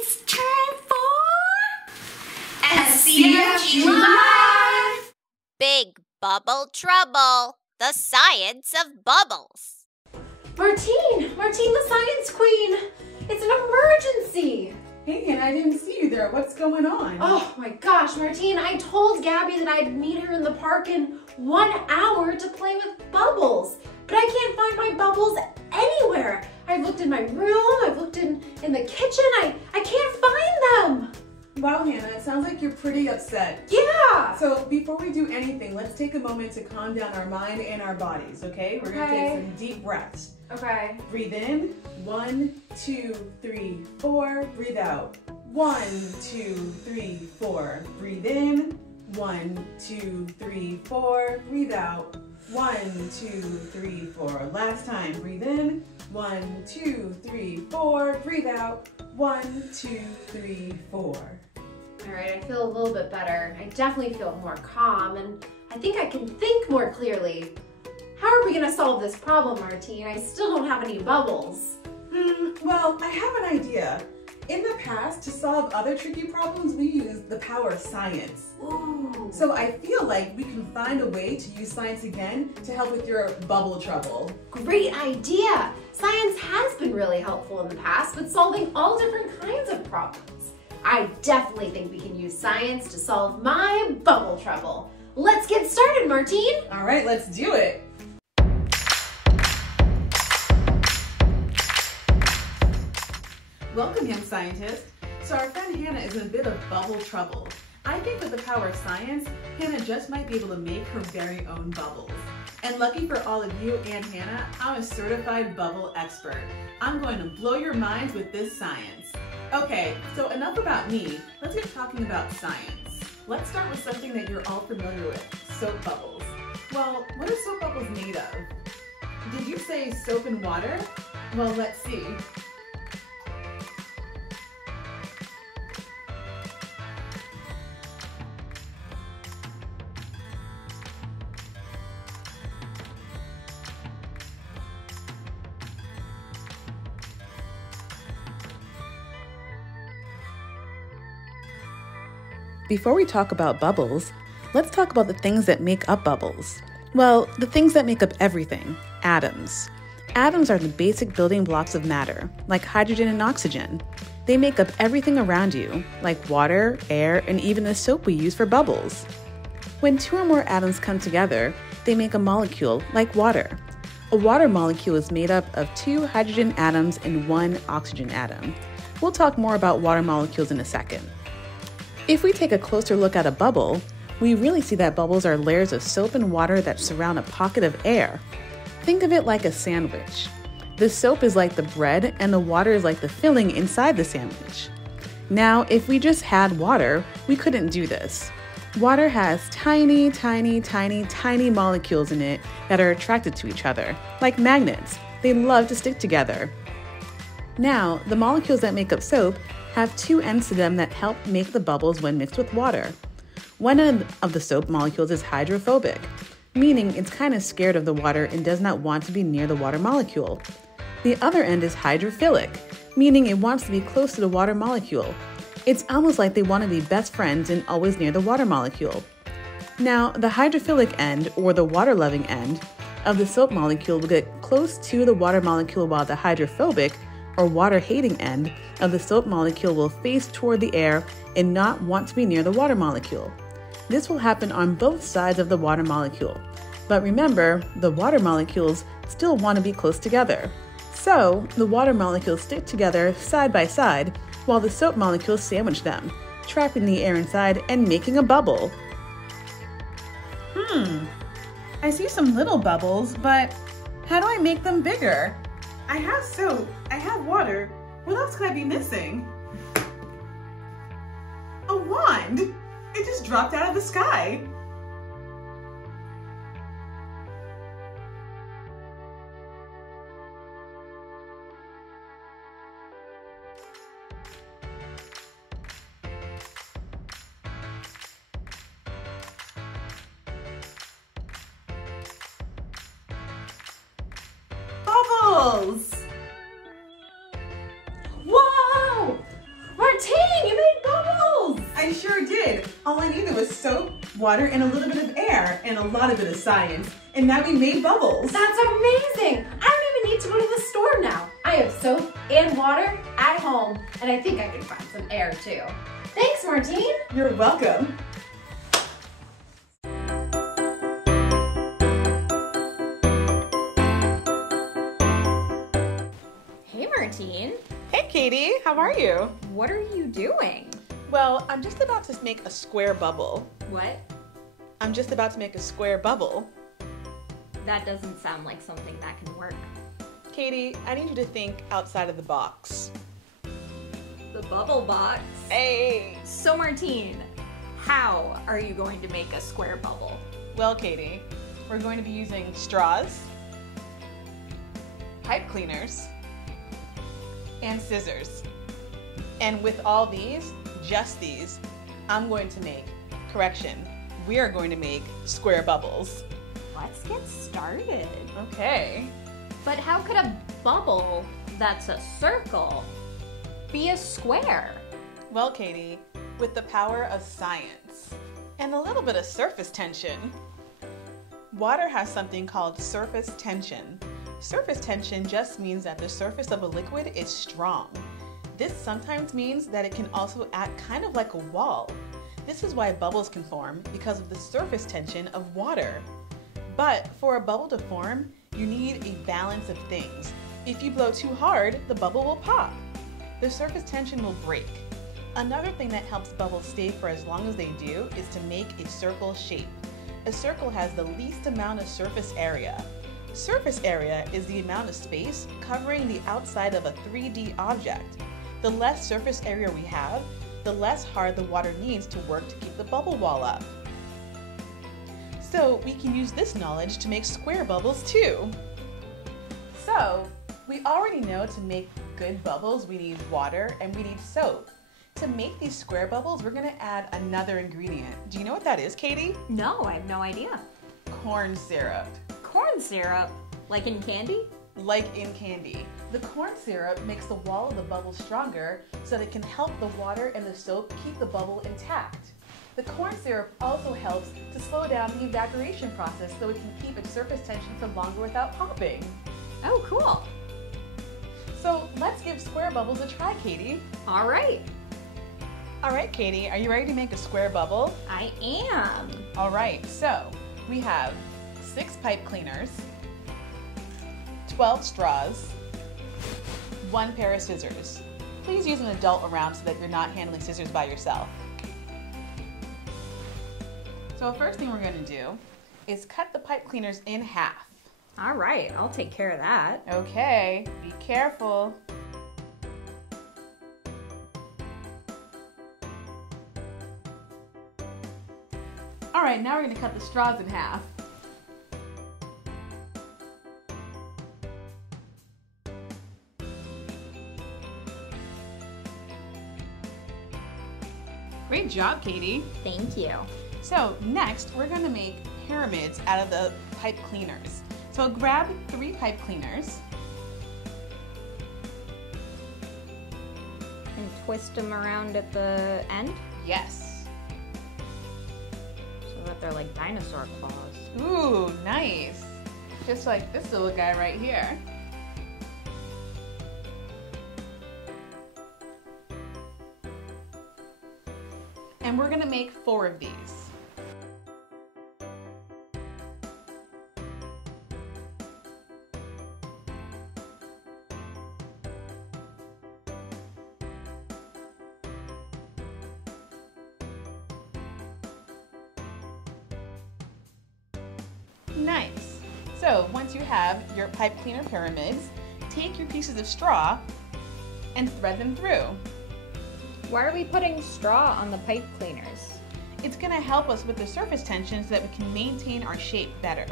It's time for SCFG Live! Big Bubble Trouble, the science of bubbles. Martine the Science Queen! It's an emergency! Hey, and I didn't see you there. What's going on? Oh my gosh, Martine, I told Gabby that I'd meet her in the park in 1 hour to play with bubbles. But I can't find my bubbles anywhere. I've looked in my room, I've looked in the kitchen, I can't find them. Wow, Hannah, it sounds like you're pretty upset. Yeah! So before we do anything, let's take a moment to calm down our mind and our bodies, okay? We're gonna take some deep breaths. Okay. Breathe in, 1, 2, 3, 4. Breathe out, 1, 2, 3, 4. Breathe in, 1, 2, 3, 4. Breathe out, 1, 2, 3, 4. Last time, breathe in, 1, 2, 3, 4. Breathe out, 1, 2, 3, 4. All right, I feel a little bit better. I definitely feel more calm, and I think I can think more clearly. How are we gonna solve this problem, Martine? I still don't have any bubbles. Well, I have an idea. In the past, to solve other tricky problems, we used the power of science. Ooh. So I feel like we can find a way to use science again to help with your bubble trouble. Great idea! Science has been really helpful in the past with solving all different kinds of problems. I definitely think we can use science to solve my bubble trouble. Let's get started, Martine! All right, let's do it. Welcome, young scientist. So our friend Hannah is in a bit of bubble trouble. I think with the power of science, Hannah just might be able to make her very own bubbles. And lucky for all of you and Hannah, I'm a certified bubble expert. I'm going to blow your minds with this science. Okay, so enough about me. Let's get talking about science. Let's start with something that you're all familiar with, soap bubbles. Well, what are soap bubbles made of? Did you say soap and water? Well, let's see. Before we talk about bubbles, let's talk about the things that make up bubbles. Well, the things that make up everything, atoms. Atoms are the basic building blocks of matter, like hydrogen and oxygen. They make up everything around you, like water, air, and even the soap we use for bubbles. When two or more atoms come together, they make a molecule, like water. A water molecule is made up of 2 hydrogen atoms and 1 oxygen atom. We'll talk more about water molecules in a second. If we take a closer look at a bubble, we really see that bubbles are layers of soap and water that surround a pocket of air. Think of it like a sandwich. The soap is like the bread and the water is like the filling inside the sandwich. Now, if we just had water, we couldn't do this. Water has tiny, tiny, tiny, tiny molecules in it that are attracted to each other, like magnets. They love to stick together. Now, the molecules that make up soap have 2 ends to them that help make the bubbles when mixed with water. One end of the soap molecules is hydrophobic, meaning it's kind of scared of the water and does not want to be near the water molecule. The other end is hydrophilic, meaning it wants to be close to the water molecule. It's almost like they want to be best friends and always near the water molecule. Now, the hydrophilic end, or the water-loving end, of the soap molecule will get close to the water molecule, while the hydrophobic, or water-hating end, of the soap molecule will face toward the air and not want to be near the water molecule. This will happen on both sides of the water molecule. But remember, the water molecules still want to be close together. So, the water molecules stick together side by side, while the soap molecules sandwich them, trapping the air inside and making a bubble. I see some little bubbles, but how do I make them bigger? I have soap, I have water, what else could I be missing? A wand! It just dropped out of the sky. Bubbles! Whoa! all I needed was soap, water, and a little bit of air, and a lot of bit of science. And now we made bubbles. That's amazing! I don't even need to go to the store now. I have soap and water at home, and I think I can find some air too. Thanks, Martine. You're welcome. Hey, Martine. Hey, Katie, how are you? What are you doing? Well, I'm just about to make a square bubble. What? I'm just about to make a square bubble. That doesn't sound like something that can work. Katie, I need you to think outside of the box. The bubble box. Hey! So, Martine, how are you going to make a square bubble? Well, Katie, we're going to be using straws, pipe cleaners, and scissors. And with all these, just these, I'm going to make, correction, we are going to make square bubbles. Let's get started. Okay. But how could a bubble that's a circle be a square? Well, Katie, with the power of science and a little bit of surface tension, water has something called surface tension. Surface tension just means that the surface of a liquid is strong. This sometimes means that it can also act kind of like a wall. This is why bubbles can form, because of the surface tension of water. But for a bubble to form, you need a balance of things. If you blow too hard, the bubble will pop. The surface tension will break. Another thing that helps bubbles stay for as long as they do is to make a circle shape. A circle has the least amount of surface area. Surface area is the amount of space covering the outside of a 3D object. The less surface area we have, the less hard the water needs to work to keep the bubble wall up. So we can use this knowledge to make square bubbles too. So we already know to make good bubbles we need water and we need soap. To make these square bubbles, we're going to add another ingredient. Do you know what that is, Katie? No, I have no idea. Corn syrup. Corn syrup? Like in candy? Like in candy. The corn syrup makes the wall of the bubble stronger so that it can help the water and the soap keep the bubble intact. The corn syrup also helps to slow down the evaporation process so it can keep its surface tension for longer without popping. Oh, cool. So let's give square bubbles a try, Katie. All right. All right, Katie, are you ready to make a square bubble? I am. All right, so we have 6 pipe cleaners, 12 straws, 1 pair of scissors. Please use an adult around so that you're not handling scissors by yourself. So the first thing we're going to do is cut the pipe cleaners in half. All right, I'll take care of that. Okay, be careful. All right, now we're going to cut the straws in half. Great job, Katie. Thank you. So next, we're going to make pyramids out of the pipe cleaners. So grab 3 pipe cleaners. And twist them around at the end Yes. so that they're like dinosaur claws. Ooh, nice. Just like this little guy right here. And we're going to make 4 of these. Nice. So once you have your pipe cleaner pyramids, take your pieces of straw and thread them through. Why are we putting straw on the pipe cleaners? It's going to help us with the surface tension so that we can maintain our shape better.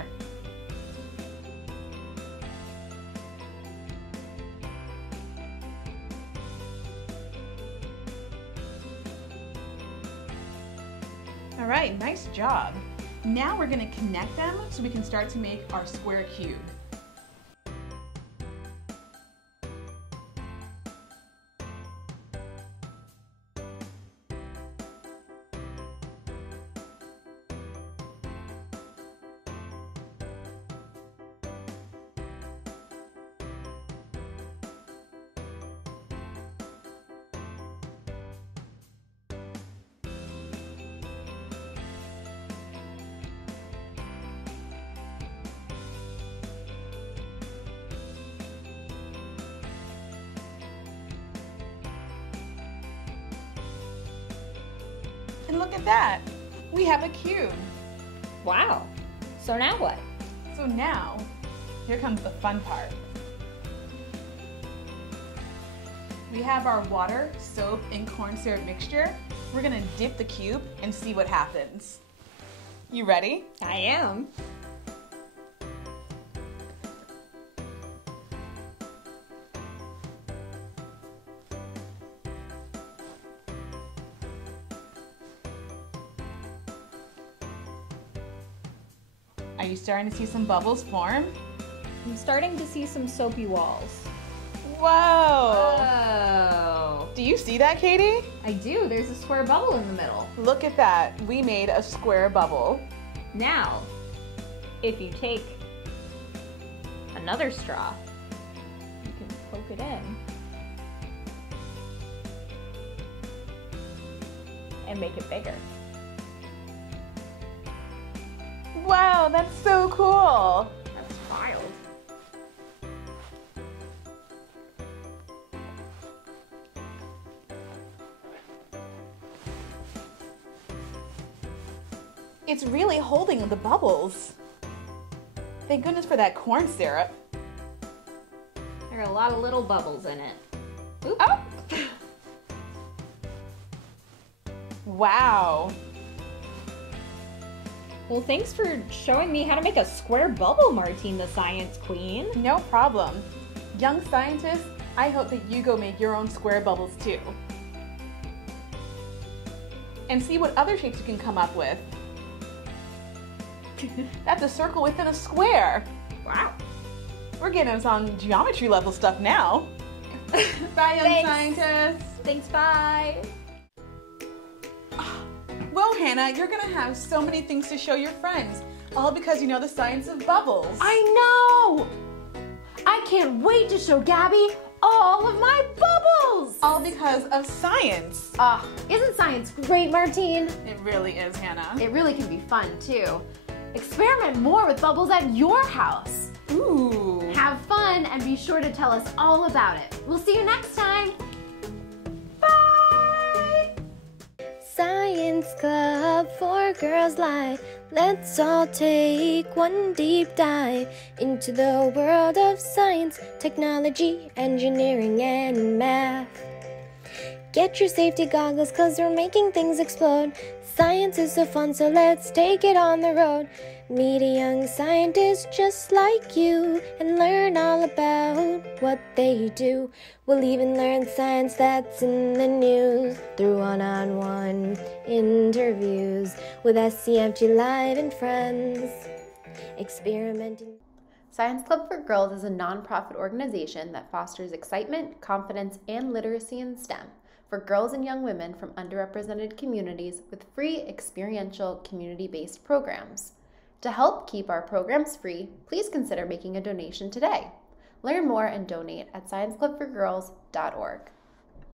All right, nice job. Now we're going to connect them so we can start to make our square cube. And look at that. We have a cube. Wow. So now what? So now, here comes the fun part. We have our water, soap, and corn syrup mixture. We're gonna dip the cube and see what happens. You ready? I am. Are you starting to see some bubbles form? I'm starting to see some soapy walls. Whoa! Oh. Do you see that, Caite? I do. There's a square bubble in the middle. Look at that. We made a square bubble. Now, if you take another straw, you can poke it in and make it bigger. Wow, that's so cool. That's wild. It's really holding the bubbles. Thank goodness for that corn syrup. There are a lot of little bubbles in it. Oop. Oh! Wow. Well, thanks for showing me how to make a square bubble, Martine the Science Queen. No problem. Young scientists, I hope that you go make your own square bubbles too. And see what other shapes you can come up with. That's a circle within a square. Wow. We're getting some geometry level stuff now. Bye, young scientists. Thanks, bye. Well, Hannah, you're gonna have so many things to show your friends, all because you know the science of bubbles. I know! I can't wait to show Gabby all of my bubbles! All because of science. Isn't science great, Martine? It really is, Hannah. It really can be fun, too. Experiment more with bubbles at your house. Ooh. Have fun and be sure to tell us all about it. We'll see you next time. Bye! Science Club for Girls Life. Let's all take one deep dive into the world of science, technology, engineering, and math. Get your safety goggles, 'cause we're making things explode. Science is so fun, so let's take it on the road. Meet a young scientist just like you and learn all about what they do. We'll even learn science that's in the news through one-on-one interviews with SCMG Live and friends. Experimenting. Science Club for Girls is a nonprofit organization that fosters excitement, confidence, and literacy in STEM for girls and young women from underrepresented communities with free experiential community-based programs. To help keep our programs free, please consider making a donation today. Learn more and donate at scienceclubforgirls.org.